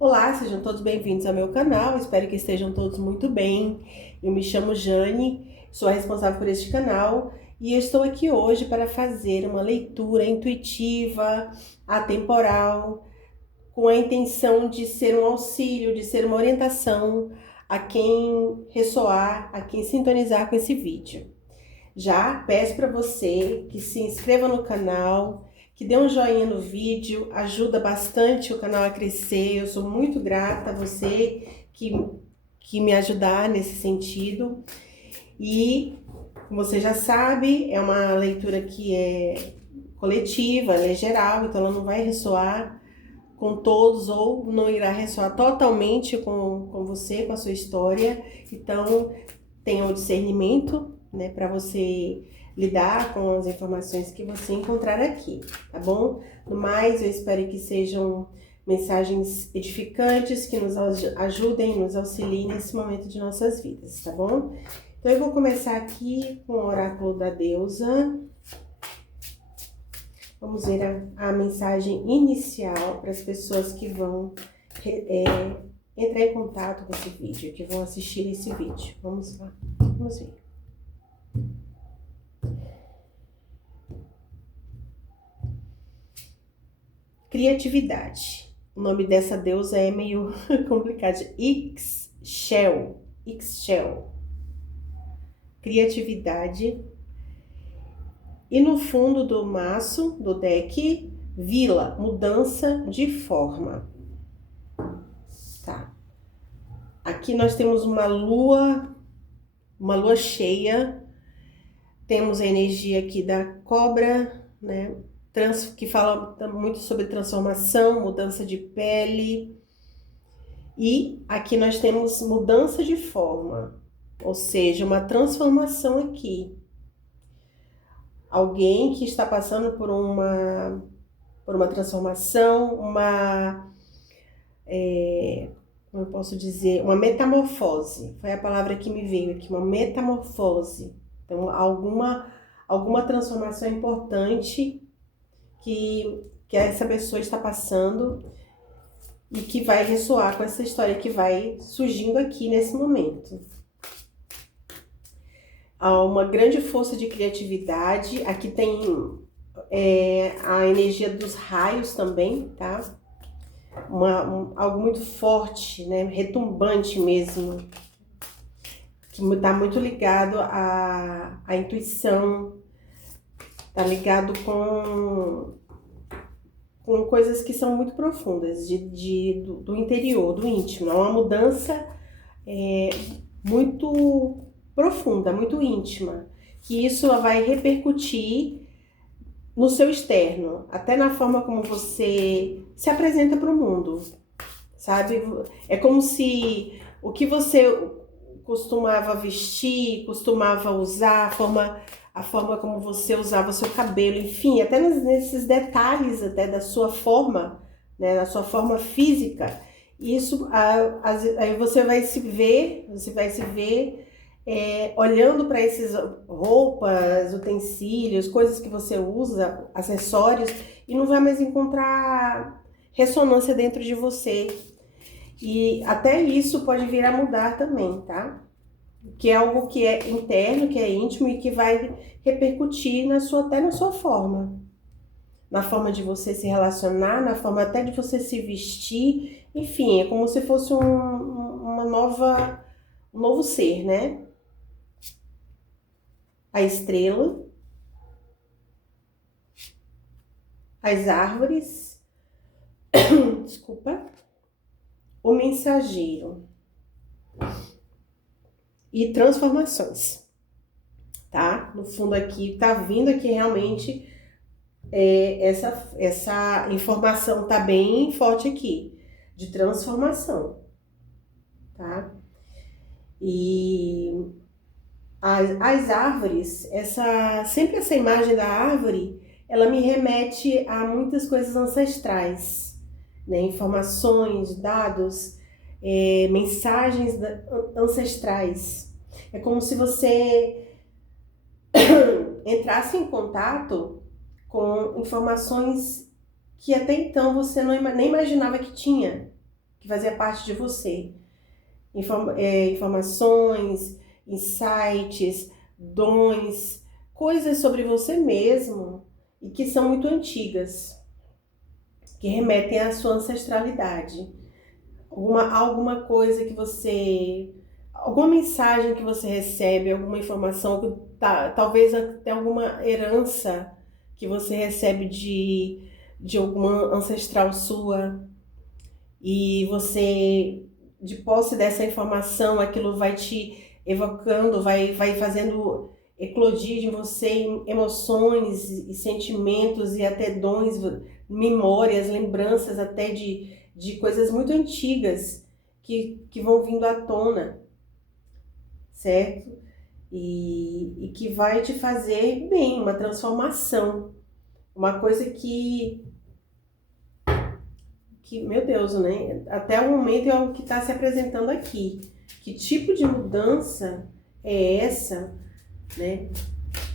Olá, sejam todos bem-vindos ao meu canal, espero que estejam todos muito bem. Eu me chamo Jane, sou a responsável por este canal e eu estou aqui hoje para fazer uma leitura intuitiva, atemporal, com a intenção de ser um auxílio, de ser uma orientação a quem ressoar, a quem sintonizar com esse vídeo. Já peço para você que se inscreva no canal, que dê um joinha no vídeo, ajuda bastante o canal a crescer. Eu sou muito grata a você que me ajudar nesse sentido. E, como você já sabe, é uma leitura que é coletiva, ela é geral, então ela não vai ressoar com todos ou não irá ressoar totalmente com você, com a sua história. Então, tenha o discernimento, né, para você lidar com as informações que você encontrar aqui, tá bom? No mais, eu espero que sejam mensagens edificantes, que nos ajudem, nos auxiliem nesse momento de nossas vidas, tá bom? Então, eu vou começar aqui com o oráculo da deusa. Vamos ver a mensagem inicial para as pessoas que vão entrar em contato com esse vídeo, que vão assistir esse vídeo. Vamos lá, vamos ver. Criatividade. O nome dessa deusa é meio complicado. Ixchel. Ixchel. Criatividade. E no fundo do maço, do deck, Vila, mudança de forma. Tá. Aqui nós temos uma lua cheia. Temos a energia aqui da cobra, né? Que fala muito sobre transformação, mudança de pele. E aqui nós temos mudança de forma, ou seja, uma transformação aqui. Alguém que está passando por uma transformação, como eu posso dizer, uma metamorfose. Foi a palavra que me veio aqui, uma metamorfose. Então, alguma transformação importante que essa pessoa está passando e que vai ressoar com essa história que vai surgindo aqui nesse momento. Há uma grande força de criatividade. Aqui tem a energia dos raios também, tá? Algo muito forte, né? Retumbante mesmo, que está muito ligado à intuição, está ligado com coisas que são muito profundas, do interior, do íntimo. É uma mudança muito profunda, muito íntima, que isso vai repercutir no seu externo, até na forma como você se apresenta para o mundo, sabe? É como se o que você costumava vestir, costumava usar, a forma como você usava o seu cabelo, enfim, até nesses detalhes até da sua forma, né, da sua forma física, isso aí você vai se ver olhando para essas roupas, utensílios, coisas que você usa, acessórios, e não vai mais encontrar ressonância dentro de você. E até isso pode vir a mudar também, tá? Que é algo que é interno, que é íntimo e que vai repercutir até na sua forma. Na forma de você se relacionar, na forma até de você se vestir. Enfim, é como se fosse um novo ser, né? A estrela, as árvores, desculpa, o mensageiro e transformações, tá? No fundo aqui, tá vindo aqui realmente essa informação tá bem forte aqui, de transformação, tá? E as árvores, sempre essa imagem da árvore, ela me remete a muitas coisas ancestrais, né? Informações, dados, mensagens ancestrais. É como se você entrasse em contato com informações que até então você nem imaginava que tinha, fazia parte de você. Informações, insights, dons, coisas sobre você mesmo e que são muito antigas, que remetem à sua ancestralidade. Alguma coisa que você... Alguma mensagem que você recebe, alguma informação, talvez até alguma herança que você recebe de alguma ancestral sua, e você, de posse dessa informação, aquilo vai te evocando, vai fazendo eclodir em você emoções e sentimentos e até dons, memórias, lembranças até de coisas muito antigas que vão vindo à tona, certo? E que vai te fazer bem, uma transformação, uma coisa que, meu Deus, né? Até o momento é o que está se apresentando aqui. Que tipo de mudança é essa, né?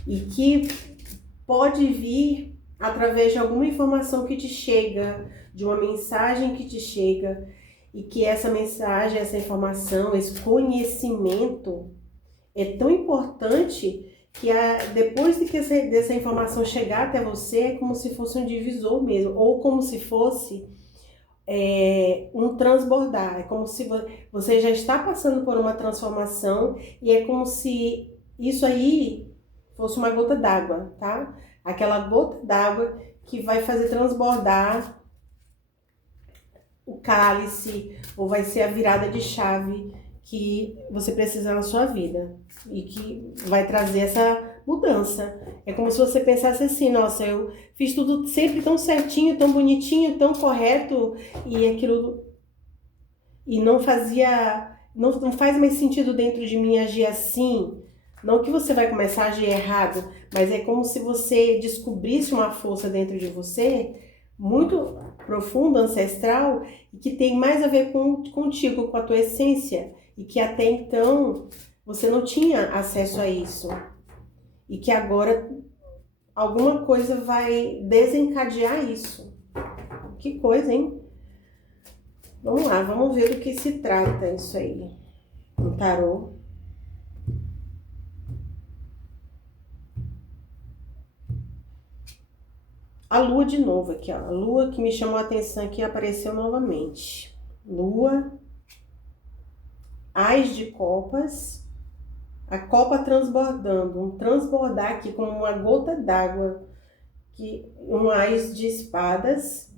E que pode vir através de alguma informação que te chega, de uma mensagem que te chega, e que essa mensagem, essa informação, esse conhecimento é tão importante que depois de que dessa informação chegar até você, é como se fosse um divisor mesmo, ou como se fosse um transbordar. É como se você já está passando por uma transformação e é como se isso aí fosse uma gota d'água, tá? Aquela gota d'água que vai fazer transbordar o cálice, ou vai ser a virada de chave que você precisa na sua vida e que vai trazer essa mudança. É como se você pensasse assim: nossa, eu fiz tudo sempre tão certinho, tão bonitinho, tão correto, e aquilo e não faz mais sentido dentro de mim agir assim. Não que você vai começar a agir errado, mas é como se você descobrisse uma força dentro de você muito profunda, ancestral, e que tem mais a ver contigo, com a tua essência, e que até então você não tinha acesso a isso. E que agora alguma coisa vai desencadear isso. Que coisa, hein? Vamos lá, vamos ver do que se trata isso aí. Um tarô. A lua de novo aqui, ó. A lua que me chamou a atenção aqui apareceu novamente. Lua, Ás de copas, a copa transbordando, um transbordar aqui como uma gota d'água, um Ás de espadas,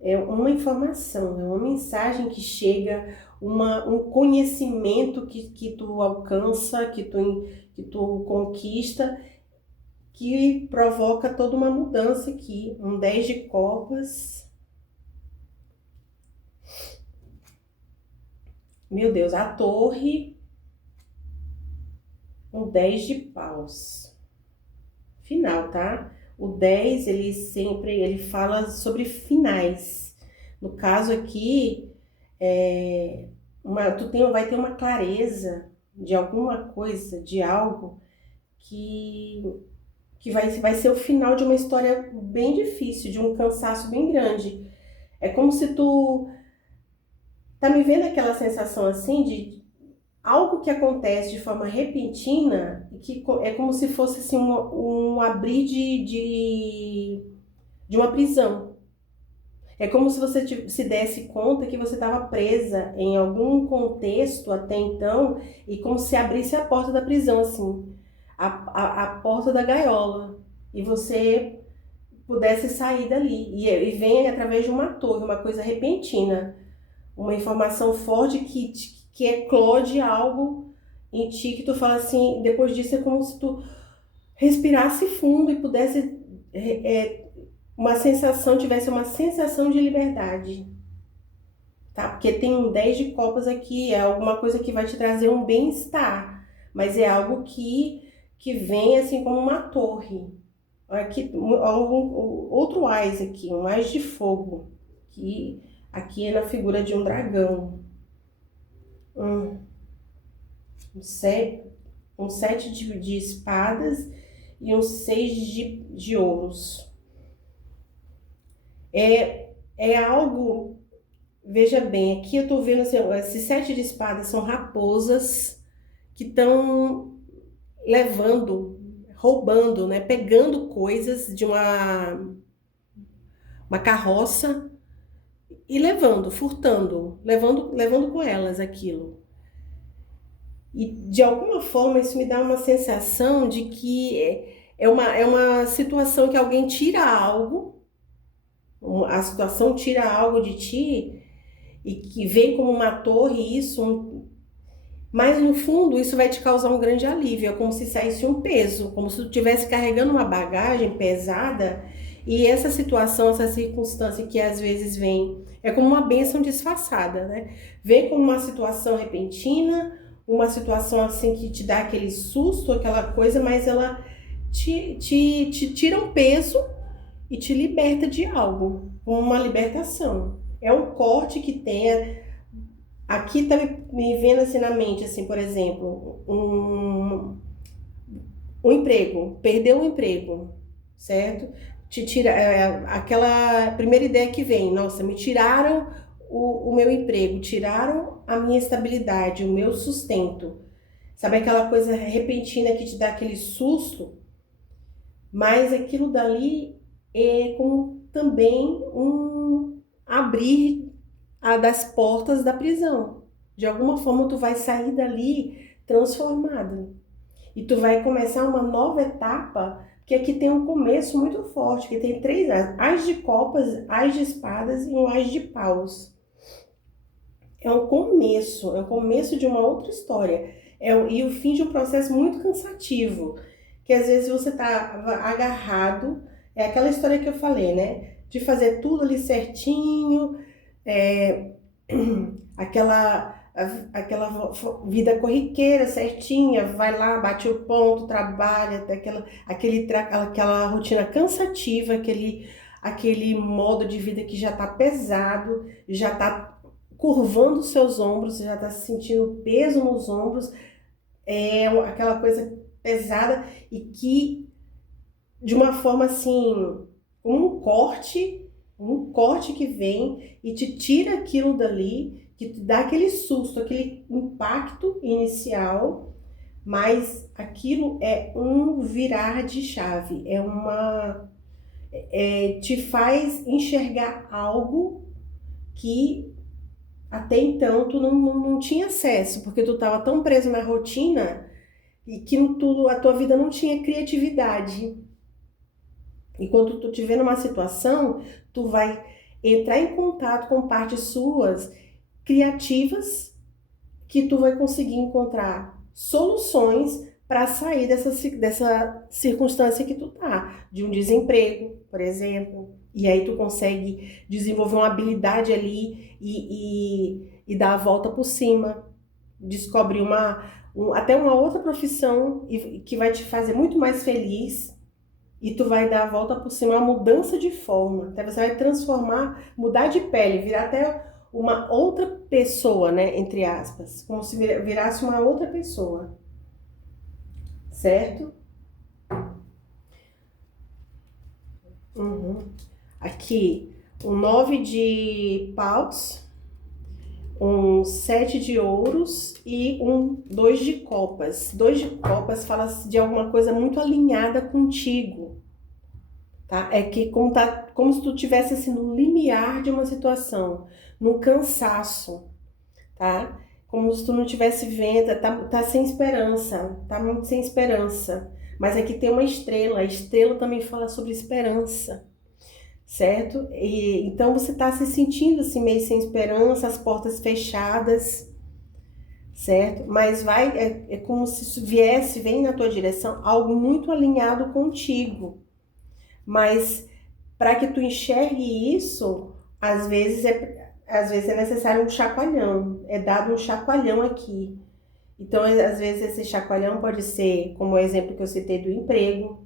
é uma informação, é uma mensagem que chega, um conhecimento que tu alcança, que tu conquista, que provoca toda uma mudança aqui. Um 10 de copas. Meu Deus, a torre. Um 10 de paus. Final, tá? O 10, ele fala sobre finais. No caso aqui, vai ter uma clareza de alguma coisa, de algo que vai ser o final de uma história bem difícil, de um cansaço bem grande. É como se tu tá me vendo aquela sensação assim de algo que acontece de forma repentina e que é como se fosse assim, um abrir de uma prisão. É como se você se desse conta que você estava presa em algum contexto até então e como se abrisse a porta da prisão, assim, a porta da gaiola, e você pudesse sair dali. E vem através de uma torre, uma coisa repentina, uma informação forte que eclode algo em ti, que tu fala assim, depois disso é como se tu respirasse fundo e pudesse tivesse uma sensação de liberdade, tá? Porque tem um 10 de copas aqui, é alguma coisa que vai te trazer um bem-estar, mas é algo que vem assim como uma torre. Aqui, outro ás aqui, um ás de fogo, que aqui é na figura de um dragão. Um 7 de espadas e um 6 de ouros. É algo Veja bem, aqui eu tô vendo assim, ó, esses 7 de espadas são raposas que estão levando, roubando, né? Pegando coisas de uma carroça e levando, furtando, levando com elas aquilo. E de alguma forma isso me dá uma sensação de que é uma situação que alguém tira algo, a situação tira algo de ti e que vem como uma torre isso, mas no fundo isso vai te causar um grande alívio, é como se saísse um peso, como se tu estivesse carregando uma bagagem pesada e essa situação, essa circunstância que às vezes vem, é como uma bênção disfarçada, né? Vem como uma situação repentina, uma situação assim que te dá aquele susto, aquela coisa, mas ela te tira um peso e te liberta de algo, como uma libertação. É um corte que tem. Aqui tá me vendo assim na mente, assim, por exemplo, um emprego, perdeu um emprego, certo? Te tira, aquela primeira ideia que vem, nossa, me tiraram o meu emprego, tiraram a minha estabilidade, o meu sustento. Sabe aquela coisa repentina que te dá aquele susto? Mas aquilo dali é como também um abrir das portas da prisão. De alguma forma tu vai sair dali transformado. E tu vai começar uma nova etapa, que aqui tem um começo muito forte, que tem 3 ás de copas, ás de espadas e um ás de paus. É o começo de uma outra história. E o fim de um processo muito cansativo, que às vezes você tá agarrado, é aquela história que eu falei, né? De fazer tudo ali certinho, é, aquela vida corriqueira certinha, vai lá, bate o ponto, trabalha, aquela rotina cansativa, aquele modo de vida que já está pesado, já está curvando os seus ombros, você já está sentindo peso nos ombros, aquela coisa pesada e que de uma forma assim, um corte que vem e te tira aquilo dali, que te dá aquele susto, aquele impacto inicial, mas aquilo é um virar de chave, te faz enxergar algo que até então tu não tinha acesso, porque tu estava tão preso na rotina e que a tua vida não tinha criatividade. E quando tu estiver numa situação, tu vai entrar em contato com partes suas criativas que tu vai conseguir encontrar soluções para sair dessa circunstância que tu tá, de um desemprego, por exemplo. E aí tu consegue desenvolver uma habilidade ali e dar a volta por cima, descobrir até uma outra profissão que vai te fazer muito mais feliz e tu vai dar a volta por cima, uma mudança de forma. Até você vai transformar, mudar de pele, virar até uma outra pessoa, né? Entre aspas. Como se virasse uma outra pessoa. Certo? Uhum. Aqui, um 9 de paus, um 7 de ouros e um 2 de copas. 2 de copas fala de alguma coisa muito alinhada contigo. Tá? É que como se tu estivesse assim, no limiar de uma situação, no cansaço, tá? Como se tu não tivesse vendo, tá sem esperança, tá muito sem esperança. Mas aqui tem uma estrela, a estrela também fala sobre esperança, certo? E então você tá se sentindo assim meio sem esperança, as portas fechadas, certo? Mas é como se vem na tua direção algo muito alinhado contigo. Mas para que tu enxergue isso, às vezes é necessário um chacoalhão, é dado um chacoalhão aqui. Então, às vezes esse chacoalhão pode ser, como o exemplo que eu citei do emprego,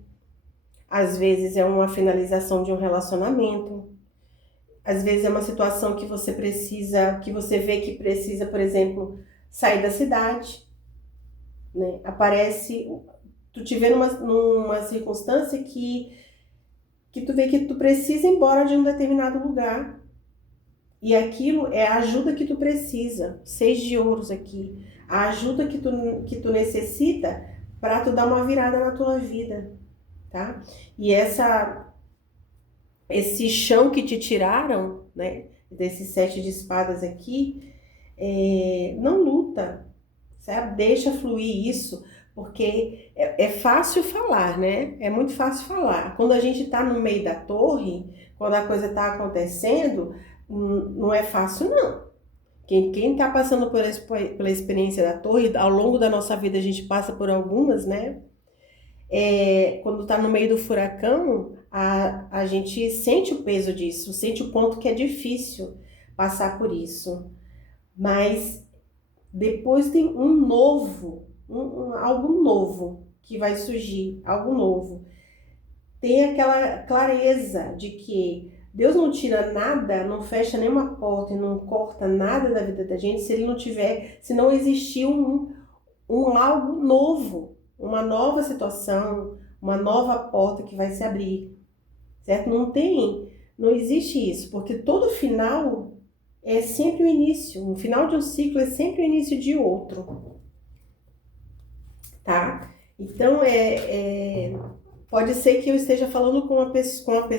às vezes é uma finalização de um relacionamento, às vezes é uma situação que você precisa, que você vê que precisa, por exemplo, sair da cidade, né? Aparece, tu te vê numa circunstância que tu vê que tu precisa ir embora de um determinado lugar E aquilo é a ajuda que tu precisa. 6 de ouros aqui. A ajuda que tu necessita para tu dar uma virada na tua vida, tá? E esse chão que te tiraram, né? Desse 7 de espadas aqui, não luta, sabe? Deixa fluir isso, porque é fácil falar, né? É muito fácil falar. Quando a gente tá no meio da torre, quando a coisa tá acontecendo, não é fácil, não. Quem tá passando pela experiência da torre, ao longo da nossa vida a gente passa por algumas, né? Quando tá no meio do furacão, a gente sente o peso disso, sente o quanto que é difícil passar por isso. Mas depois tem algo novo que vai surgir, algo novo. Tem aquela clareza de que Deus não tira nada, não fecha nenhuma porta e não corta nada da vida da gente se não existir um algo novo, uma nova situação, uma nova porta que vai se abrir, certo? Não existe isso, porque todo final é sempre o início, o final de um ciclo é sempre o início de outro, tá? Então, pode ser que eu esteja falando com uma pessoa que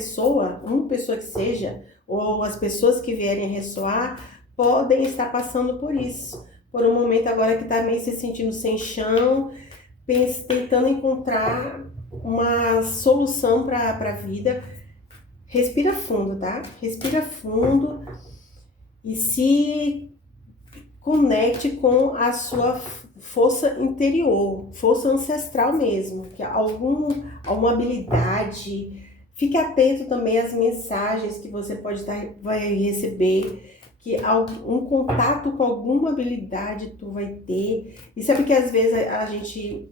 seja, ou as pessoas que vierem ressoar, podem estar passando por isso, por um momento agora que está meio se sentindo sem chão, tentando encontrar uma solução para a vida. Respira fundo, tá? Respira fundo e se conecte com a sua força interior, força ancestral mesmo, que alguma habilidade. Fique atento também às mensagens que você vai receber, que um contato com alguma habilidade tu vai ter. E sabe que às vezes a gente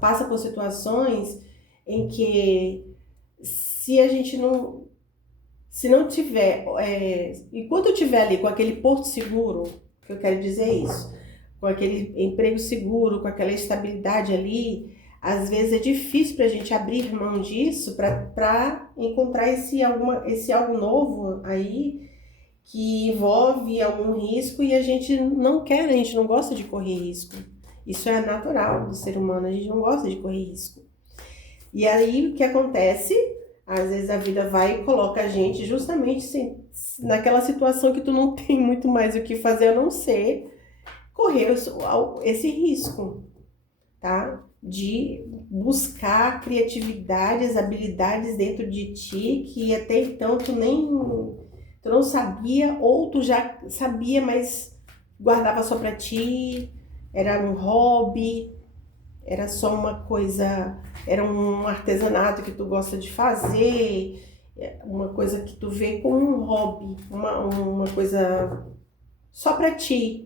passa por situações em que se não tiver, enquanto eu estiver ali com aquele porto seguro, que eu quero dizer isso, com aquele emprego seguro, com aquela estabilidade ali, às vezes é difícil para a gente abrir mão disso para encontrar esse algo novo aí que envolve algum risco e a gente não gosta de correr risco. Isso é natural do ser humano, a gente não gosta de correr risco. E aí o que acontece? Às vezes a vida vai e coloca a gente justamente naquela situação que tu não tem muito mais o que fazer a não ser correr esse risco, tá? De buscar criatividades, habilidades dentro de ti que até então tu não sabia, ou tu já sabia, mas guardava só pra ti, era um hobby, era só uma coisa, era um artesanato que tu gosta de fazer, uma coisa que tu vê como um hobby, uma coisa só pra ti.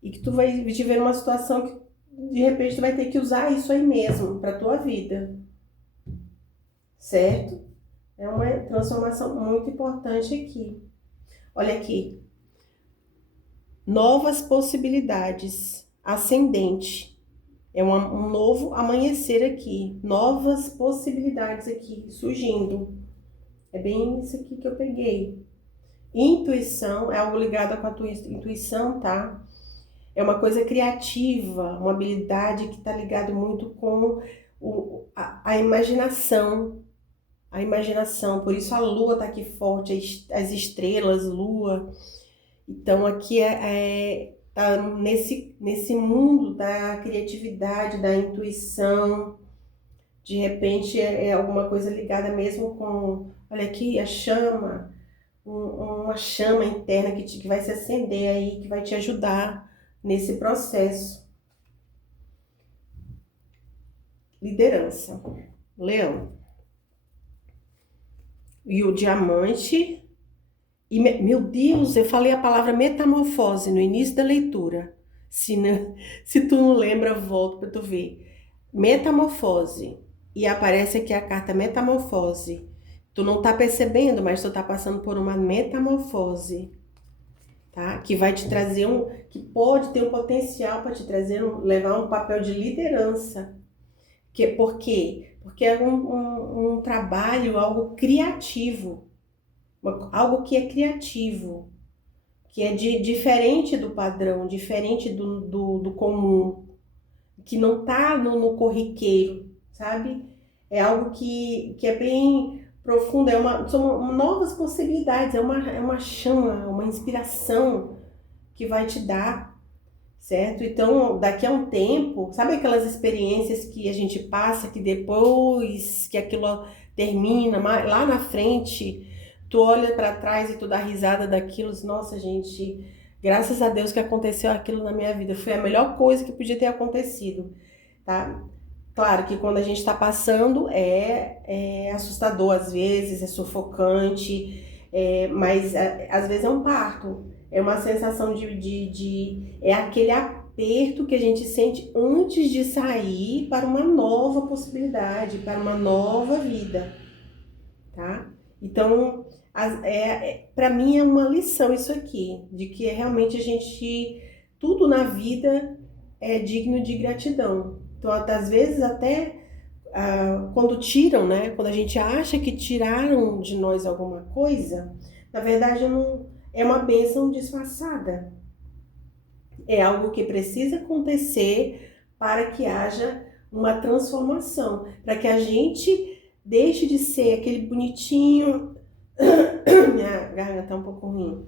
E que tu vai te ver numa situação que de repente tu vai ter que usar isso aí mesmo pra tua vida. Certo? É uma transformação muito importante aqui. Olha aqui. Novas possibilidades. Ascendente. É um novo amanhecer aqui. Novas possibilidades aqui surgindo. É bem isso aqui que eu peguei. Intuição é algo ligado com a tua intuição, tá? É uma coisa criativa, uma habilidade que está ligado muito com a imaginação. A imaginação, por isso a lua está aqui forte, as estrelas, lua. Então aqui tá nesse mundo da criatividade, da intuição. De repente é alguma coisa ligada mesmo com, olha aqui, a chama, uma chama interna que vai se acender aí, que vai te ajudar nesse processo. Liderança, Leão. E o diamante. E, meu Deus, eu falei a palavra metamorfose no início da leitura. Se tu não lembra, volto para tu ver. Metamorfose. E aparece aqui a carta metamorfose. Tu não tá percebendo, mas tu tá passando por uma metamorfose. Tá? Que vai te trazer que pode ter um potencial para te trazer, levar um papel de liderança. Por quê? Porque é um trabalho, algo criativo. Algo que é criativo. que é diferente do padrão, diferente do comum, que não tá no corriqueiro, sabe? É algo que é bem profundo, são novas possibilidades, é uma chama, uma inspiração que vai te dar, certo? Então, daqui a um tempo, sabe aquelas experiências que a gente passa, que depois que aquilo termina, lá na frente, tu olha para trás e tu dá risada daquilo, nossa, gente, graças a Deus que aconteceu aquilo na minha vida, foi a melhor coisa que podia ter acontecido, tá? Claro que quando a gente está passando é assustador às vezes, é sufocante, mas às vezes é um parto, é uma sensação é aquele aperto que a gente sente antes de sair para uma nova possibilidade, para uma nova vida, tá? Então, para mim é uma lição isso aqui, de que realmente tudo na vida é digno de gratidão. Então, às vezes até quando tiram, né? Quando a gente acha que tiraram de nós alguma coisa, na verdade não é uma bênção disfarçada. É algo que precisa acontecer para que haja uma transformação, para que a gente deixe de ser aquele bonitinho. Minha garganta tá um pouco ruim.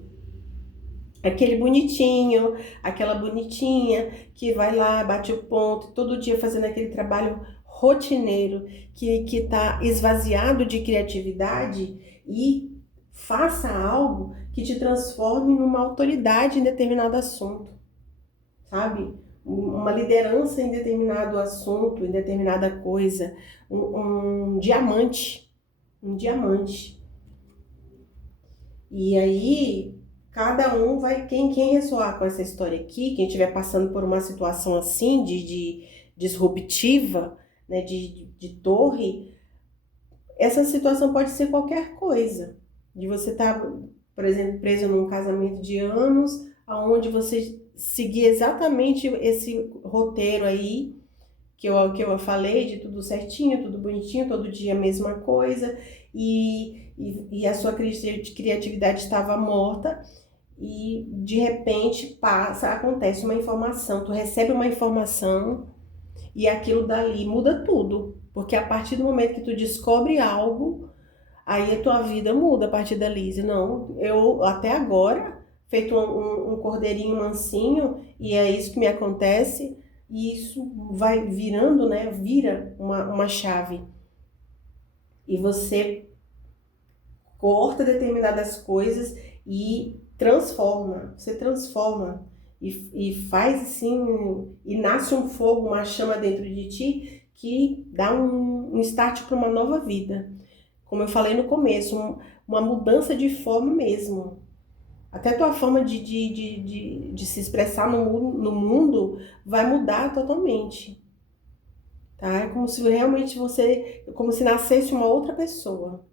Aquele bonitinho, aquela bonitinha que vai lá, bate o ponto, todo dia fazendo aquele trabalho rotineiro, que tá esvaziado de criatividade, e faça algo que te transforme numa autoridade em determinado assunto, sabe? Uma liderança em determinado assunto, em determinada coisa, um diamante, um diamante. E aí, cada um vai, quem ressoar com essa história aqui, quem estiver passando por uma situação assim, de disruptiva, né, de torre, essa situação pode ser qualquer coisa. De você estar, por exemplo, preso num casamento de anos, onde você seguir exatamente esse roteiro aí, que eu falei, de tudo certinho, tudo bonitinho, todo dia a mesma coisa, e a sua criatividade estava morta, e de repente acontece uma informação, tu recebe uma informação e aquilo dali muda tudo, porque a partir do momento que tu descobre algo, aí a tua vida muda a partir dali. Não, eu até agora, feito um cordeirinho mansinho, e é isso que me acontece, e isso vai virando, né? Vira uma chave. E você corta determinadas coisas e transforma. Você transforma e faz assim, e nasce um fogo, uma chama dentro de ti que dá um start para uma nova vida. Como eu falei no começo, uma mudança de forma mesmo. Até a tua forma de se expressar no mundo vai mudar totalmente, tá? É como se realmente como se nascesse uma outra pessoa,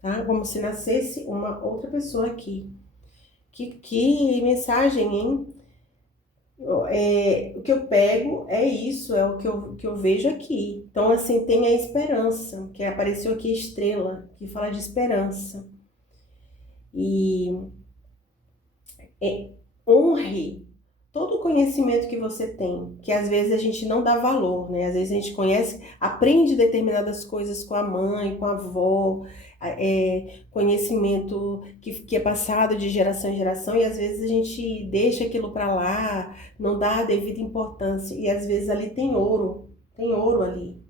tá? Como se nascesse uma outra pessoa aqui. Que mensagem, hein? O que eu pego é isso, é o que eu vejo aqui. Então, assim, tem a esperança, que apareceu aqui a estrela, que fala de esperança. E honre todo o conhecimento que você tem, que às vezes a gente não dá valor, né? Às vezes a gente aprende determinadas coisas com a mãe, com a avó, conhecimento que é passado de geração em geração, e às vezes a gente deixa aquilo para lá, não dá a devida importância, e às vezes ali tem ouro ali.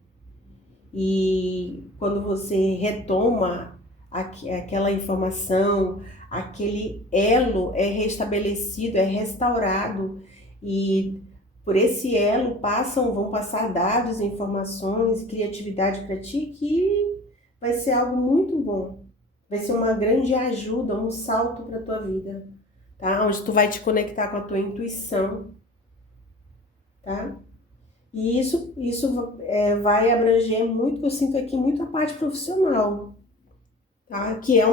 E quando você retoma aquela informação, aquele elo é restabelecido, é restaurado, e por esse elo vão passar dados, informações, criatividade para ti, que vai ser algo muito bom. Vai ser uma grande ajuda, um salto para tua vida, tá? Onde tu vai te conectar com a tua intuição, tá? E isso vai abranger muito, que eu sinto aqui, muito a parte profissional, tá? Que é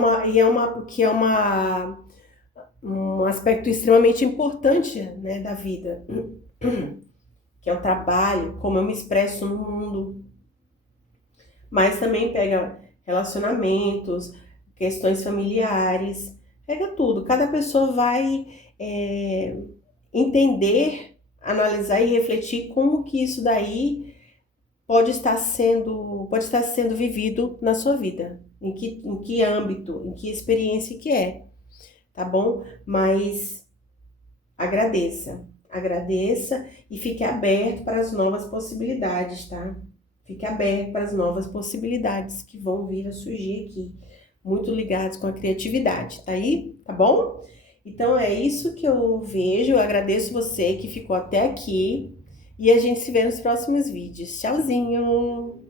um aspecto extremamente importante, né, da vida, que é o trabalho, como eu me expresso no mundo, mas também pega relacionamentos, questões familiares, Pega tudo. Cada pessoa vai entender, analisar e refletir como que isso daí pode estar sendo vivido na sua vida. Em que âmbito, em que experiência que é, tá bom? Mas agradeça, agradeça e fique aberto para as novas possibilidades, tá? Fique aberto para as novas possibilidades que vão vir a surgir aqui, muito ligados com a criatividade, tá aí? Tá bom? Então é isso que eu vejo, eu agradeço você que ficou até aqui e a gente se vê nos próximos vídeos. Tchauzinho!